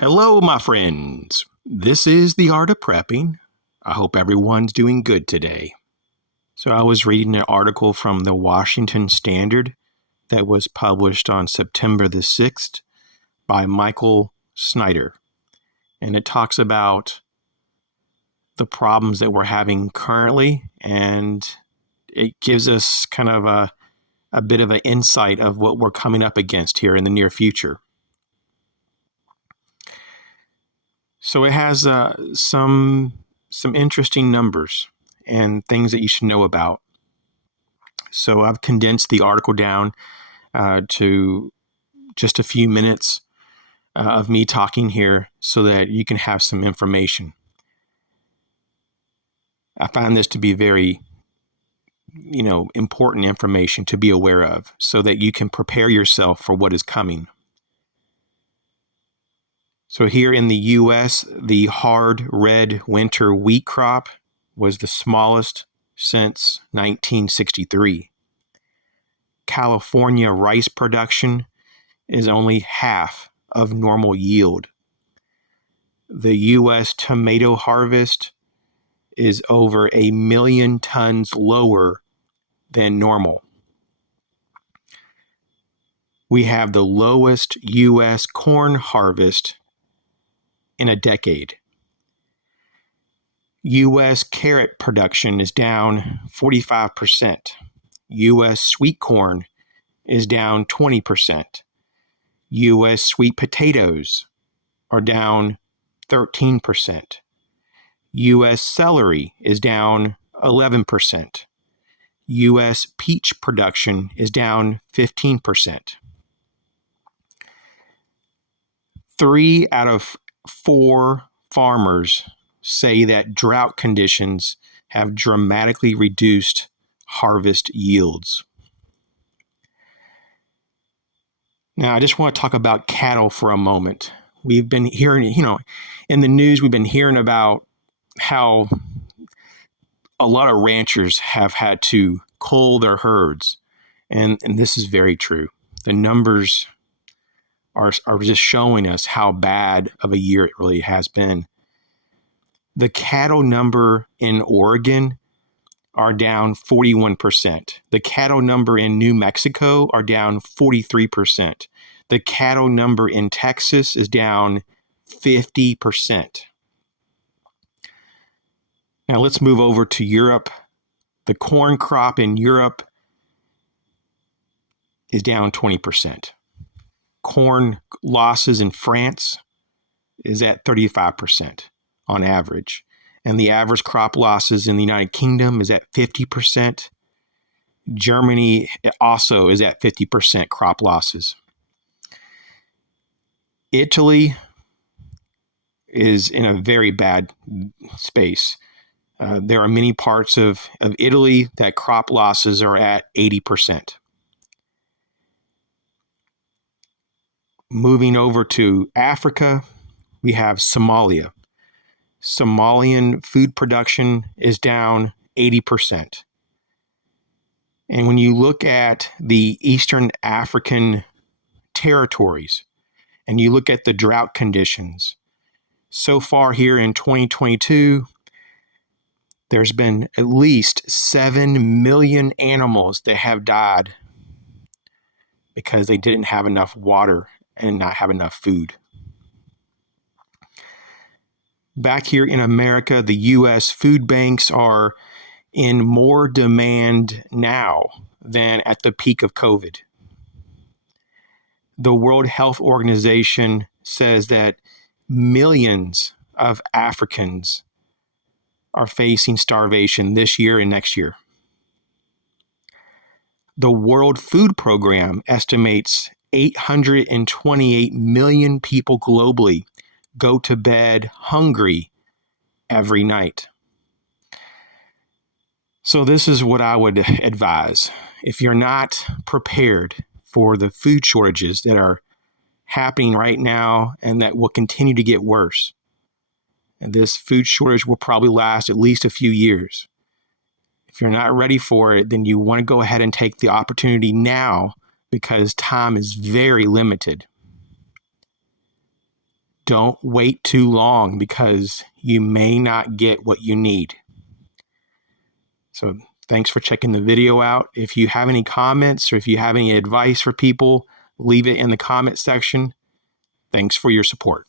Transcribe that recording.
Hello, my friends. This is The Art of Prepping. I hope everyone's doing good today. So I was reading an article from the Washington Standard that was published on September the 6th by Michael Snyder. And it talks about the problems that we're having currently, and it gives us kind of a bit of an insight of what we're coming up against here in the near future. So it has some interesting numbers and things that you should know about. So I've condensed the article down to just a few minutes of me talking here so that you can have some information. I find this to be very, important information to be aware of so that you can prepare yourself for what is coming. So here in the U.S., the hard red winter wheat crop was the smallest since 1963. California rice production is only half of normal yield. The U.S. tomato harvest is over 1 million tons lower than normal. We have the lowest U.S. corn harvest in a decade. U.S. carrot production is down 45%. U.S. sweet corn is down 20%. U.S. sweet potatoes are down 13%. U.S. celery is down 11%. U.S. peach production is down 15%. 3 out of 4 farmers say that drought conditions have dramatically reduced harvest yields. Now, I just want to talk about cattle for a moment. We've been hearing, in the news, we've been hearing about how a lot of ranchers have had to cull their herds. And this is very true. The numbers are just showing us how bad of a year it really has been. The cattle number in Oregon are down 41%. The cattle number in New Mexico are down 43%. The cattle number in Texas is down 50%. Now let's move over to Europe. The corn crop in Europe is down 20%. Corn losses in France is at 35% on average. And the average crop losses in the United Kingdom is at 50%. Germany also is at 50% crop losses. Italy is in a very bad space. There are many parts of Italy that crop losses are at 80%. Moving over to Africa, we have Somalia. Somalian food production is down 80%. And when you look at the Eastern African territories and you look at the drought conditions, so far here in 2022, there's been at least 7 million animals that have died because they didn't have enough water and not have enough food. Back here in America, the U.S. food banks are in more demand now than at the peak of COVID. The World Health Organization says that millions of Africans are facing starvation this year and next year. The World Food Program estimates 828 million people globally go to bed hungry every night. So this is what I would advise. If you're not prepared for the food shortages that are happening right now and that will continue to get worse, and this food shortage will probably last at least a few years. If you're not ready for it, then you want to go ahead and take the opportunity now because time is very limited. don't wait too long because you may not get what you need. So thanks for checking the video out. If you have any comments or if you have any advice for people, leave it in the comment section. Thanks for your support.